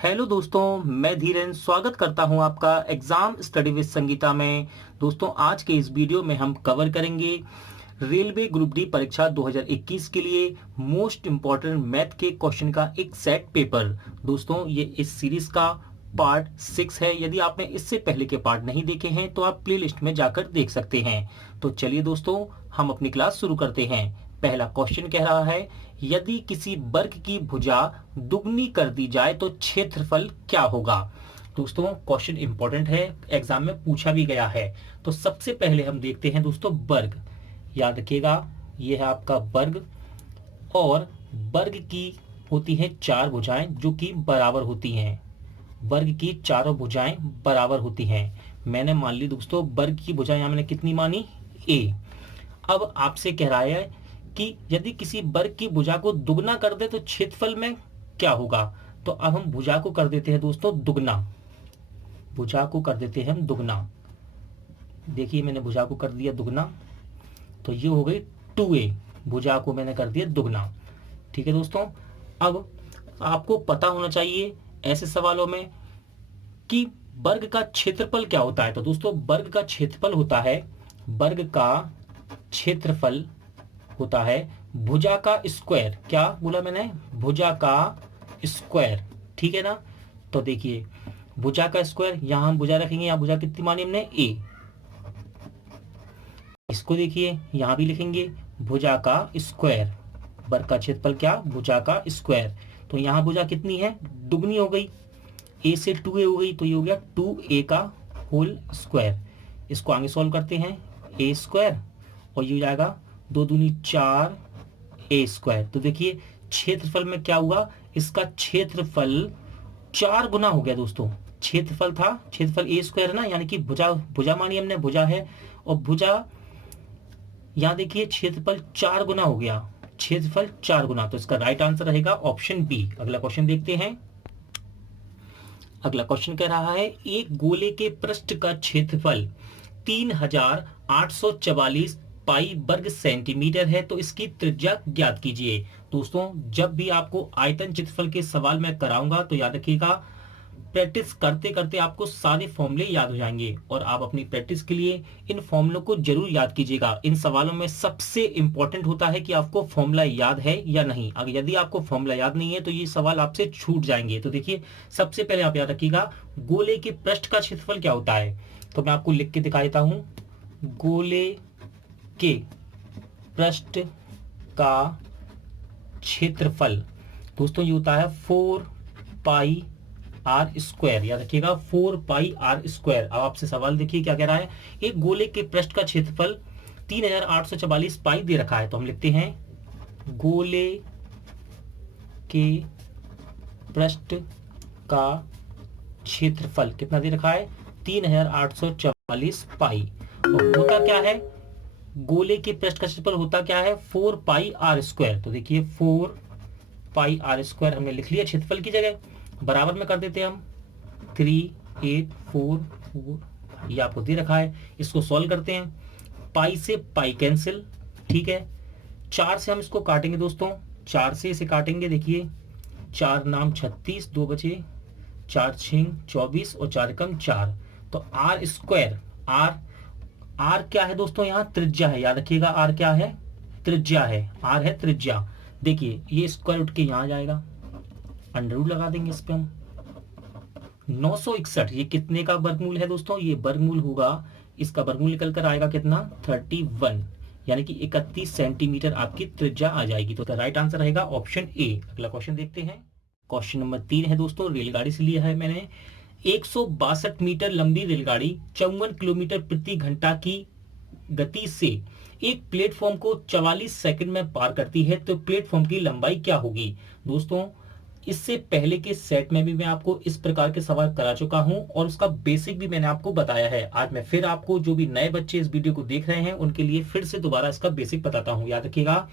Hello दोस्तों, मैं धीरेन स्वागत करता हूं आपका एग्जाम स्टडी विद संगीता में। दोस्तों, आज के इस वीडियो में हम कवर करेंगे रेलवे ग्रुप डी परीक्षा 2021 के लिए मोस्ट इम्पॉर्टेंट मैथ के क्वेश्चन का एक सेट पेपर। दोस्तों, ये इस सीरीज का पार्ट 6 है। यदि आपने इससे पहले के पार्ट नहीं देखे हैं तो आप प्लेलिस्ट में जाकर देख सकते हैं। तो चलिए दोस्तों, हम अपनी क्लास शुरू करते हैं। पहला क्वेश्चन कह रहा है, यदि किसी वर्ग की भुजा दुगनी कर दी जाए तो क्षेत्रफल क्या होगा। दोस्तों, क्वेश्चन इंपॉर्टेंट है, एग्जाम में पूछा भी गया है। तो सबसे पहले हम देखते हैं दोस्तों वर्ग। याद रखिएगा, यह है आपका वर्ग और वर्ग की होती हैं चार भुजाएं जो कि बराबर होती हैं। वर्ग की चारों भुजाएं बराबर होती हैं। मैंने मान ली दोस्तों वर्ग की भुजाएं यहां मैंने कितनी मानी, ए। अब आपसे कह रहा है कि यदि किसी वर्ग की भुजा को दुगना कर दे तो क्षेत्रफल में क्या होगा। तो अब हम भुजा को कर देते हैं दोस्तों दुगना। भुजा को कर देते हैं हम दुगना। देखिए, मैंने भुजा को कर दिया दुगना, तो ये हो गई 2a। भुजा को मैंने कर दिया दुगना। ठीक है दोस्तों, अब आपको पता होना चाहिए ऐसे सवालों में कि वर्ग का क्षेत्रफल क्या होता है। तो दोस्तों, वर्ग का क्षेत्रफल होता है, वर्ग का क्षेत्रफल होता है भुजा का स्क्वायर। क्या बोला मैंने, भुजा का स्क्वायर। ठीक है ना। तो देखिए, भुजा का स्क्वायर, यहां हम भुजा रखेंगे, यहां भुजा कितनी मानी हमने, ए। इसको देखिए, यहां भी लिखेंगे भुजा का स्क्वायर। वर्ग का क्षेत्रफल क्या, भुजा का स्क्वायर। तो यहां भुजा कितनी है, दुगनी हो गई, ए से 2a हो गई, तो ये हो गया 2a का होल स्क्वायर। इसको आगे सॉल्व करते हैं, ए स्क्वायर और ये हो जाएगा 2 दूनी 4 ए स्क्वायर। तो देखिए क्षेत्रफल में क्या हुआ, इसका क्षेत्रफल 4 गुना हो गया दोस्तों। क्षेत्रफल था, क्षेत्रफल ए स्क्वायर है ना, यानी कि भुजा, भुजा मानी हमने, भुजा है और भुजा, यहां देखिए क्षेत्रफल 4 गुना हो गया, क्षेत्रफल 4 गुना। तो इसका राइट आंसर रहेगा ऑप्शन बी। अगला क्वेश्चन देखते हैं। अगला क्वेश्चन कह रहा है, एक गोले के पृष्ठ का क्षेत्रफल 3844 पाई वर्ग सेंटीमीटर है, तो इसकी त्रिज्या ज्ञात कीजिए। दोस्तों, जब भी आपको आयतन क्षेत्रफल के सवाल मैं कराऊंगा तो याद रखिएगा, प्रैक्टिस करते करते आपको सारे फॉर्मूले याद हो जाएंगे और आप अपनी प्रैक्टिस के लिए इन फॉर्मूलों को जरूर याद कीजिएगा। इन सवालों में सबसे इंपॉर्टेंट होता है कि आपको फॉर्मूला याद है या नहीं। अगर यदि आपको फॉर्मूला याद नहीं है तो ये सवाल आपसे छूट जाएंगे। तो देखिए, सबसे पहले आप याद रखिएगा गोले के पृष्ठ का क्षेत्रफल क्या होता है। तो मैं आपको लिख के दिखा देता हूं, गोले के पृष्ठ का क्षेत्रफल दोस्तों ये होता है 4 पाई आर स्क्वायर। याद रखिएगा 4 पाई आर स्क्वायर। अब आपसे सवाल देखिए क्या कह रहा है, एक गोले के पृष्ठ का क्षेत्रफल 3844 पाई दे रखा है। तो हम लिखते हैं गोले के पृष्ठ का क्षेत्रफल कितना दे रखा है, 3844 पाई। और होता क्या है, गोले के पृष्ठ का क्षेत्रफल होता क्या है, 4 पाई आर स्क्वायर। तो देखिए 4 पाई आर स्क्वायर हमने लिख लिया क्षेत्रफल की जगह, बराबर में कर देते हैं हम 3844, ये आपको दे रखा है। इसको सॉल्व करते हैं, पाई से पाई कैंसिल, ठीक है। 4 से हम इसको काटेंगे दोस्तों, 4 से इसे काटेंगे। देखिए 4 नाम 36, 2 बचे, 4 6 24 और 4 कम 4। तो आर स्क्वायर, आर क्या है दोस्तों, यहाँ त्रिज्या है। याद रखिएगा आर क्या है, त्रिज्या है, आर है त्रिज्या। देखिए ये स्क्वायर उठ के यहाँ जाएगा, अंडर रूट लगा देंगे इस पे हम। 961 ये कितने का वर्गमूल है दोस्तों, ये वर्गमूल होगा, इसका वर्गमूल निकल कर आएगा कितना, 31, यानी कि 31 सेंटीमीटर आपकी त्रिज्या आ जाएगी। तो राइट आंसर रहेगा ऑप्शन ए। अगला क्वेश्चन देखते हैं। क्वेश्चन नंबर 3 है दोस्तों, रेलगाड़ी से लिया है मैंने। 162 मीटर लंबी रेलगाड़ी 54 किलोमीटर प्रति घंटा की गति से एक प्लेटफॉर्म को 44 सेकंड में पार करती है, तो प्लेटफॉर्म की लंबाई क्या होगी। दोस्तों, इससे पहले के सेट में भी मैं आपको इस प्रकार के सवाल करा चुका हूं और उसका बेसिक भी मैंने आपको बताया है। आज मैं फिर आपको, जो भी नए बच्चे इस वीडियो को देख रहे हैं उनके लिए फिर से दोबारा इसका बेसिक बताता हूं। याद रखिएगा,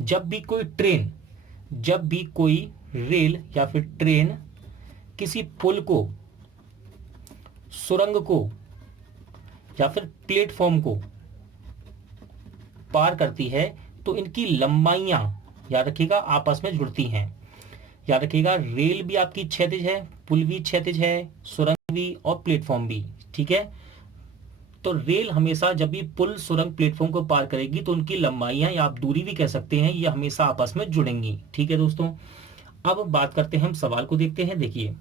जब भी कोई ट्रेन, जब भी कोई रेल या फिर ट्रेन किसी पुल को, सुरंग को या फिर प्लेटफॉर्म को पार करती है तो इनकी लंबाइयां, याद रखिएगा, आपस में जुड़ती हैं। याद रखिएगा, रेल भी आपकी क्षैतिज है, पुल भी क्षैतिज है, सुरंग भी और प्लेटफॉर्म भी। ठीक है, तो रेल हमेशा जब भी पुल सुरंग प्लेटफॉर्म को पार करेगी तो उनकी लंबाइयां या आप दूरी भी कह सकते हैं, ये हमेशा आपस में जुड़ेंगी। ठीक है दोस्तों, अब बात करते हैं, हम सवाल को देखते हैं। देखिए,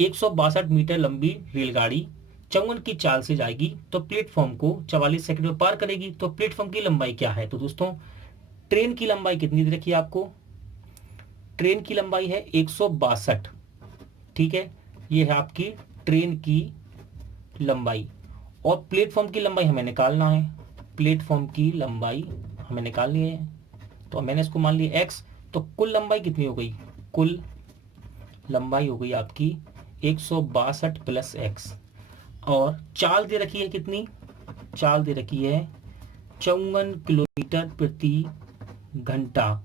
162 मीटर लंबी रेलगाड़ी 54 की चाल से जाएगी तो प्लेटफॉर्म को 44 सेकंड में पार करेगी, तो प्लेटफॉर्म की लंबाई क्या है? तो दोस्तों, ट्रेन की लंबाई कितनी दे रखी है आपको? ट्रेन की लंबाई है 162। ठीक है, ये है आपकी ट्रेन की लंबाई। और प्लेटफॉर्म की लंबाई हमें निकालना है, प्लेटफॉर्म की लंबाई हमें निकालनी है, तो मैंने इसको मान लिया x। तो कुल लंबाई कितनी हो गई? कुल लंबाई हो गई आपकी 162 प्लस x। और चाल दे रखी है कितनी? चाल दे रखी है 54 किलोमीटर प्रति घंटा,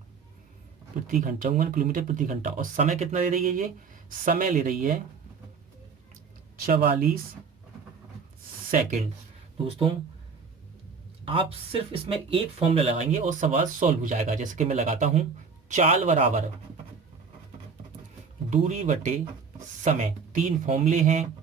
54 किलोमीटर प्रति घंटा। और समय कितना ले रही है? ये समय ले रही है 44 सेकंड। दोस्तों, आप सिर्फ इसमें एक फॉर्मूला लगाएंगे और सवाल सॉल्व हो जाएगा। जैसे कि मैं लगाता हूं, चाल बराबर दूरी बटे समय, 3 फॉर्मूले हैं।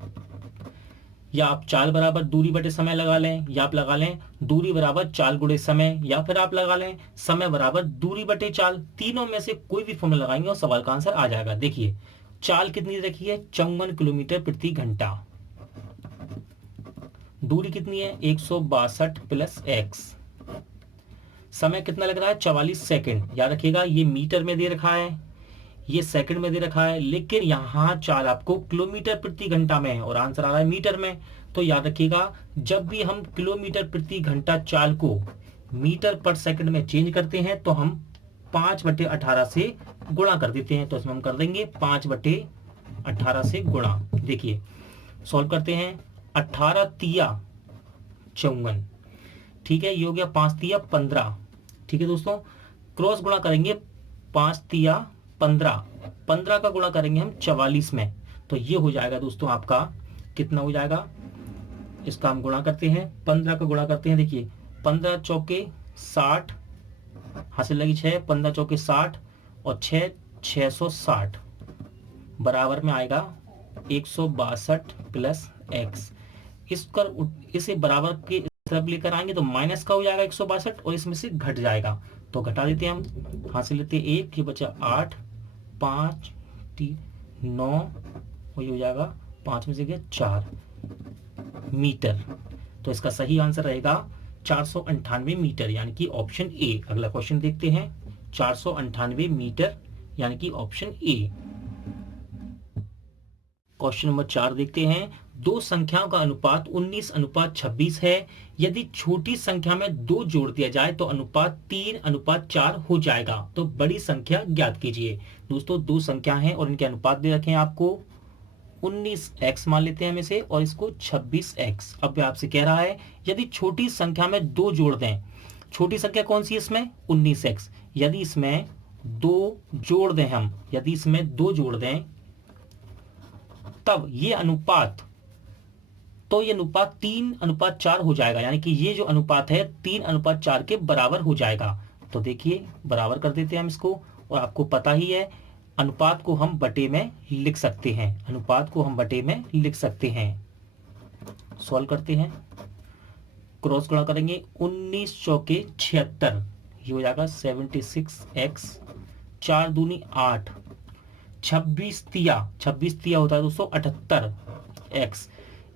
या आप चाल बराबर दूरी बटे समय लगा लें, या आप लगा लें दूरी बराबर चाल गुणे समय, या फिर आप लगा लें समय बराबर दूरी बटे चाल। तीनों में से कोई भी फॉर्मूला लगाएंगे और सवाल का आंसर आ जाएगा। देखिए, चाल कितनी रखी है? 54 किलोमीटर प्रति घंटा। दूरी कितनी है? 162 प्लस x। समय कितना लग रहा है? 44 सेकंड। याद रखिएगा, ये मीटर में दे रखा है, ये सेकंड में दे रखा है, लेकिन यहां चाल आपको किलोमीटर प्रति घंटा में है और आंसर आ रहा है मीटर में। तो याद रखिएगा, जब भी हम किलोमीटर प्रति घंटा चाल को मीटर पर सेकंड में चेंज करते हैं तो हम 5/18 से गुणा कर देते हैं। तो इसमें हम कर देंगे 5/18 से गुणा। देखिए, सॉल्व करते हैं। 18 तिया 54, ठीक है, ये हो गया 5 तिया 15। ठीक है दोस्तों, क्रॉस गुणा करेंगे, 5 तिया 15, 15 का गुणा करेंगे हम 44 में, तो ये हो जाएगा दोस्तों आपका कितना हो जाएगा? इसका हम गुणा करते हैं, 15 का गुणा करते हैं। देखिए, 15 चौके 60, हासिल लगी 6, 15 चौके 60 और 6 660 बराबर में आएगा 162 प्लस x। इसे बराबर के तरफ लेकर आएंगे तो माइनस का हो जाएगा 162 और इसमें से घट जाएगा, तो घटा देते हैं हम। हासिल लेते हैं 1, ये बचा 8, 5 9 और ये हो जाएगा 5 में से गया 4 मीटर। तो इसका सही आंसर रहेगा 498 मीटर, यानी कि ऑप्शन ए। अगला क्वेश्चन देखते हैं, 498 मीटर यानी कि ऑप्शन ए। क्वेश्चन नंबर 4 देखते हैं। दो संख्याओं का अनुपात 19:26 है। यदि छोटी संख्या में 2 जोड़ दिया जाए तो अनुपात 3:4 हो जाएगा। तो बड़ी संख्या ज्ञात कीजिए। दोस्तों, 2 संख्या हैं और इनके अनुपात दे रखे हैं आपको। 19x मान लेते हैं हम इसे और इसको 26x। अब आपसे कह रहा है यदि छोटी संख्या में 2 जोड़ दें, छोटी संख्या कौन सी है इसमें? 19x। यदि इसमें 2 जोड़ दें हम, यदि इसमें 2 जोड़ दें तब ये अनुपात, तो ये अनुपात 3:4 हो जाएगा, यानी कि ये जो अनुपात है 3:4 के बराबर हो जाएगा। तो देखिए, बराबर कर देते हैं हम इसको, और आपको पता ही है अनुपात को हम बटे में लिख सकते हैं, अनुपात को हम बटे में लिख सकते हैं। सॉल्व करते हैं, क्रॉस गुणा करेंगे, 19 चौके 76, ये हो जाएगा 76x, 4 दूनी 8, 26 तिया होता है दोस्तों 78x।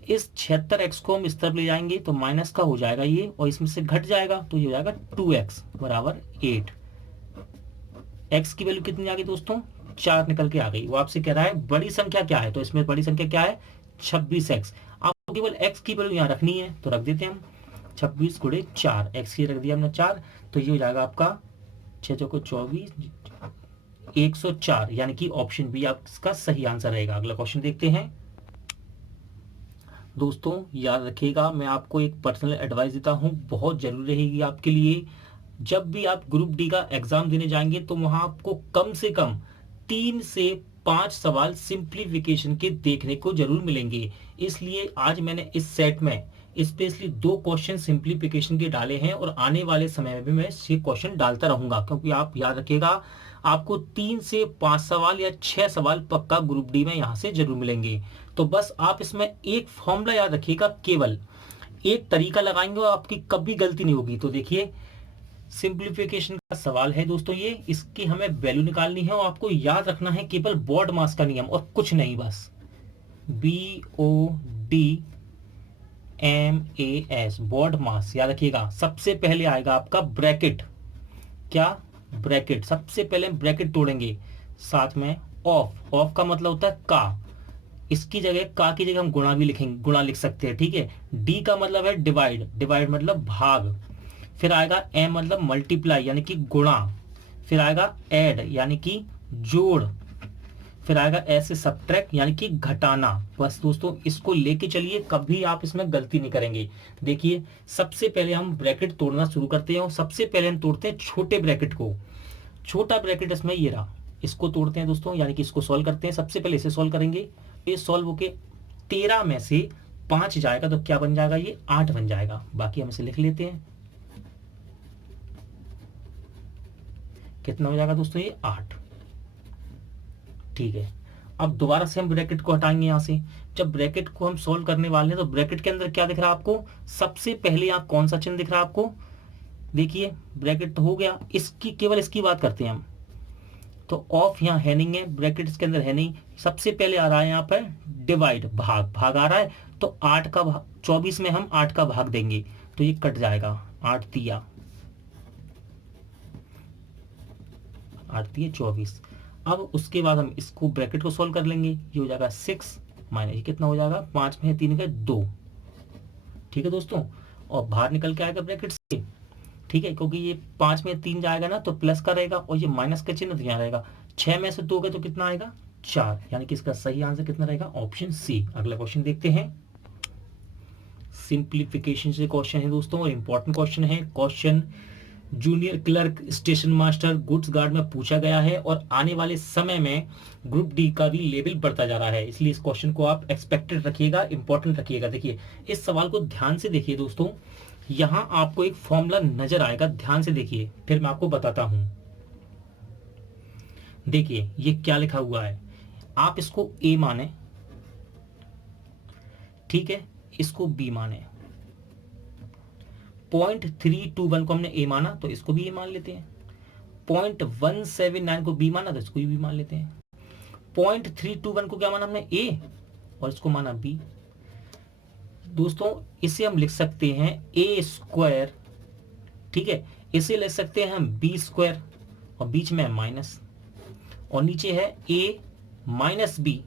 इस 76x को हम इस तरफ ले जाएंगे तो माइनस का हो जाएगा ये, और इसमें से घट जाएगा तो ये हो जाएगा 2x बराबर 8। x की वैल्यू कितनी आ गई दोस्तों? 4 निकल के आ गई। वो आपसे कह रहा है बड़ी संख्या क्या है, तो इसमें बड़ी संख्या क्या है? 26x। आपको केवल x की वैल्यू यहाँ रखनी है, तो रख देते हैं हम 26 गुणे 4, x की रख दिया हमने 4, तो ये हो जाएगा आपका 6 चौको 24, 104, यानी कि ऑप्शन बी आपका सही आंसर रहेगा। अगला क्वेश्चन देखते हैं। दोस्तों, याद रखिएगा, मैं आपको एक पर्सनल एडवाइस देता हूं, बहुत जरूरी रहेगी आपके लिए। जब भी आप ग्रुप डी का एग्जाम देने जाएंगे तो वहां आपको कम से कम 3 से 5 सवाल सिंप्लीफिकेशन के देखने को जरूर मिलेंगे। इसलिए आज मैंने इस सेट में स्पेशली 2 क्वेश्चन सिंप्लीफिकेशन के डाले हैं और आने वाले समय में भी मैं ये क्वेश्चन डालता रहूंगा, क्योंकि आप याद रखिएगा आपको 3 से 5 सवाल या 6 सवाल पक्का ग्रुप डी में यहाँ से जरूर मिलेंगे। तो बस आप इसमें एक फॉर्मूला याद रखिएगा, केवल एक तरीका लगाएंगे और आपकी कभी गलती नहीं होगी। तो देखिए सिंप्लीफिकेशन का सवाल है दोस्तों, ये इसकी हमें वैल्यू निकालनी है और आपको याद रखना है केवल बॉड मास का नियम और कुछ नहीं, बस BODMAS बॉड मास याद रखिएगा। सबसे पहले आएगा आपका ब्रैकेट, क्या ब्रैकेट, सबसे पहले हम ब्रैकेट तोड़ेंगे, साथ में ऑफ, ऑफ का मतलब होता है का, इसकी जगह का की जगह हम गुणा भी लिखेंगे, गुणा लिख सकते हैं, ठीक है। डी का मतलब है डिवाइड, डिवाइड मतलब भाग, फिर आएगा एम मतलब मल्टीप्लाई यानी कि गुणा, फिर आएगा ऐड यानी कि जोड़, फिर आएगा ऐसे सब्ट्रैक्ट यानी कि घटाना। बस दोस्तों इसको लेके चलिए, कभी आप इसमें गलती नहीं करेंगे। देखिए सबसे पहले हम ब्रैकेट तोड़ना शुरू करते हैं और सबसे पहले हम तोड़ते हैं छोटे ब्रैकेट को। छोटा ब्रैकेट इसमें ये रहा, इसको तोड़ते हैं दोस्तों, यानी कि इसको सॉल्व करते हैं। सबसे पहले इसे सॉल्व करेंगे, ये सॉल्व होके 13 में से 5 जाएगा तो क्या बन जाएगा, ये 8 बन जाएगा। बाकी हम इसे लिख लेते हैं, कितना हो जाएगा दोस्तों, ये 8, ठीक है। अब दोबारा से हम ब्रैकेट को हटाएंगे यहाँ से। जब ब्रैकेट को हम सॉल्व करने वाले हैं तो ब्रैकेट के अंदर क्या दिख रहा है आपको, सबसे पहले यहाँ कौन सा चिन्ह दिख रहा है आपको, देखिए ब्रैकेट तो हो गया, इसकी केवल इसकी बात करते हैं हम। तो ऑफ यहाँ है नहीं है, ब्रैकेट इसके अंदर है नहीं, सबसे पहले आ रहा है यहाँ पर डिवाइड, भाग, भाग आ रहा है, तो 8 का 24 में हम 8 का भाग देंगे तो ये कट जाएगा, 8 दिया 24। अब उसके बाद हम इसको ब्रैकेट को सॉल्व कर लेंगे, ये हो जाएगा 6 माइनस, ये कितना हो जाएगा, 5 में 3 का 2, ठीक है दोस्तों। और बाहर निकल के आएगा ब्रैकेट से, ठीक है, क्योंकि ये 5 में 3 जाएगा ना तो प्लस का रहेगा और ये माइनस का चिन्ह यहाँ रहेगा। 6 में से 2 गए तो कितना आएगा, 4, यानी कि इसका सही आंसर कितना रहेगा, ऑप्शन सी। अगला क्वेश्चन देखते हैं, सिंप्लीफिकेशन से क्वेश्चन है दोस्तों और इंपॉर्टेंट क्वेश्चन है। Question junior clerk, station master, goods guard में पूछा गया है और आने वाले समय में ग्रुप डी का भी लेवल बढ़ता जा रहा है, इसलिए इस क्वेश्चन को आप एक्सपेक्टेड रखिएगा, इंपॉर्टेंट रखिएगा। देखिए इस सवाल को ध्यान से देखिए दोस्तों, यहां आपको एक फॉर्मूला नजर आएगा, ध्यान से देखिए फिर मैं आपको बताता हूं। देखिए ये क्या लिखा हुआ है, आप इसको ए माने, ठीक है, इसको बी माने। 0.321 को हमने ए माना तो इसको भी ए मान लेते हैं, 0.179 को बी माना तो इसको भी मान लेते हैं, 0.321 को क्या माना हमने, ए, और इसको माना बी। दोस्तों इसे हम लिख सकते हैं ए स्क्वायर, ठीक है, इसे लिख सकते हैं हम बी स्क्वायर और बीच में माइनस और नीचे है ए माइनस बी,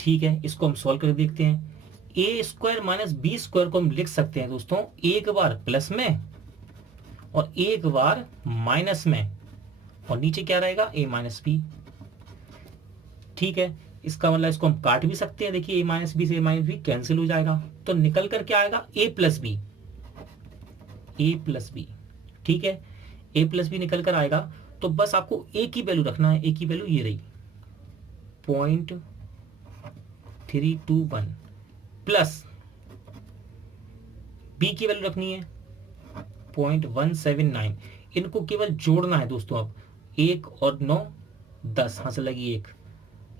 ठीक है। इसको हम सॉल्व कर देखते हैं, ए स्क्वायर माइनस बी स्क्वायर को हम लिख सकते हैं दोस्तों एक बार प्लस में और एक बार माइनस में और नीचे क्या रहेगा, ए माइनस बी, ठीक है। इसका मतलब इसको हम काट भी सकते हैं, देखिए ए माइनस बी से ए माइनस बी कैंसिल हो जाएगा तो निकल कर क्या आएगा, ए प्लस बी, ए प्लस बी, ठीक है, ए प्लस बी निकल कर आएगा। तो बस आपको ए की वैल्यू रखना है, ए की वैल्यू ये रही 0.321 प्लस बी की वैल्यू रखनी है 0.179, इनको केवल जोड़ना है दोस्तों। अब 1 और 9 10, हां से लगी 1,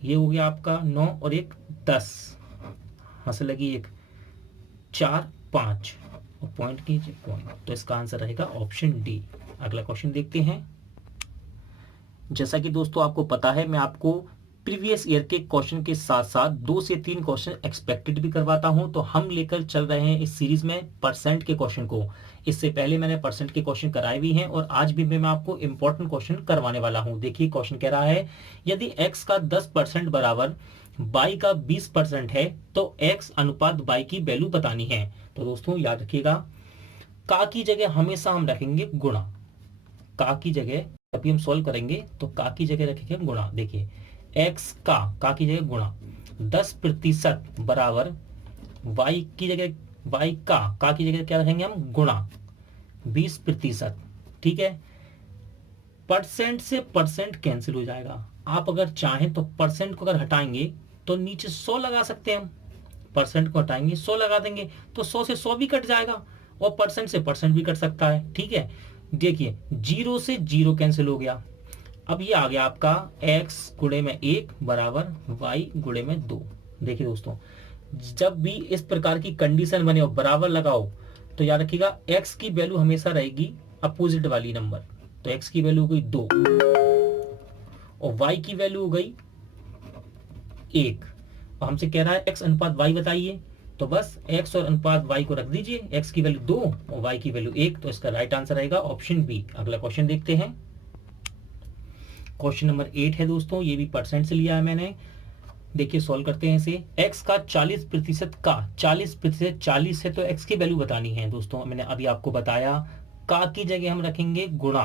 ये हो गया आपका 9 और 1 10, हां से लगी 1, 4 5 और पॉइंट कीजिए पॉइंट, तो इसका आंसर रहेगा ऑप्शन डी। अगला क्वेश्चन देखते हैं। जैसा कि दोस्तों आपको पता है मैं आपको प्रीवियस ईयर के क्वेश्चन के साथ साथ 2 से 3 क्वेश्चन एक्सपेक्टेड भी करवाता हूं, तो हम लेकर चल रहे हैं इस सीरीज में परसेंट के क्वेश्चन को। इससे पहले मैंने परसेंट के क्वेश्चन कराए भी हैं और आज भी मैं आपको इंपॉर्टेंट क्वेश्चन करवाने वाला हूं। देखिए क्वेश्चन कह रहा है यदि x का 10% बराबर y का 20% है तो x अनुपात y की वैल्यू बतानी है। तो दोस्तों याद रखिएगा, का की जगह हमेशा हम रखेंगे गुणा, का की जगह अभी हम सॉल्व करेंगे तो का की जगह रखेंगे गुणा। देखिए x का की जगह गुणा 10% बराबर y की जगह, y का की जगह क्या रखेंगे हम, गुणा 20%, ठीक है। परसेंट से परसेंट कैंसिल हो जाएगा, आप अगर चाहें तो परसेंट को अगर हटाएंगे तो नीचे 100 लगा सकते हैं हम, परसेंट को हटाएंगे 100 लगा देंगे तो 100 से 100 भी कट जाएगा और परसेंट से परसेंट भी कट सकता है। ठीक है, देखिए 0 से 0 कैंसिल हो गया। अब ये आ गया आपका x गुणे में 1 बराबर y गुणे में 2। देखिए दोस्तों, जब भी इस प्रकार की कंडीशन बने और बराबर लगाओ तो याद रखिएगा x की वैल्यू हमेशा रहेगी अपोजिट वाली नंबर। तो x की वैल्यू हो गई 2 और y की वैल्यू हो गई 1 और हमसे कह रहा है x अनुपात y बताइए, तो बस x और अनुपात y को रख दीजिए, x की वैल्यू 2 और y की वैल्यू 1। तो इसका राइट आंसर रहेगा ऑप्शन बी। अगला क्वेश्चन देखते हैं। क्वेश्चन नंबर 8 है दोस्तों, ये भी परसेंट से लिया है मैंने। देखिए सॉल्व करते हैं इसे। x का 40% का 40% 40 है तो x की वैल्यू बतानी है दोस्तों। मैंने अभी आपको बताया का की जगह हम रखेंगे गुणा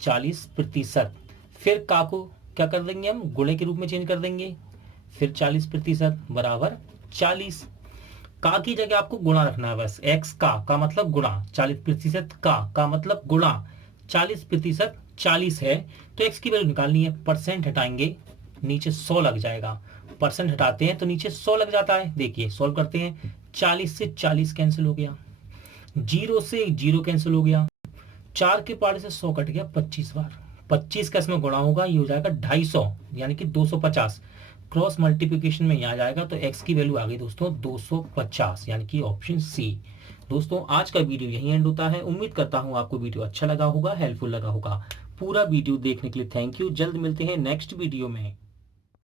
40%, फिर का को क्या कर देंगे हम गुणे के रूप में चेंज कर देंगे, फिर 40% बराबर 40। का की जगह आपको गुणा रखना है बस, x का मतलब गुणा 40% का मतलब गुणा 40% 40 है तो x की वैल्यू निकालनी है। परसेंट हटाएंगे नीचे 100 लग जाएगा, परसेंट हटाते हैं तो नीचे 100 लग जाता है। देखिए सॉल्व करते हैं, 40 से 40 कैंसिल हो गया, 0 से 0 कैंसिल हो गया, 4 के पारे से 100 कट गया 25 बार, 25 का इसमें गुणा होगा, ये हो जाएगा 250 यानी कि 250। क्रॉस मल्टीप्लिकेशन में यहाँ जाएगा तो x की वैल्यू आ गई दोस्तों 250 यानी कि ऑप्शन सी। दोस्तों आज का वीडियो यहीं एंड होता है। उम्मीद करता हूँ आपको वीडियो अच्छा लगा होगा, हेल्पफुल लगा होगा। पूरा वीडियो देखने के लिए थैंक यू। जल्द मिलते हैं नेक्स्ट वीडियो में।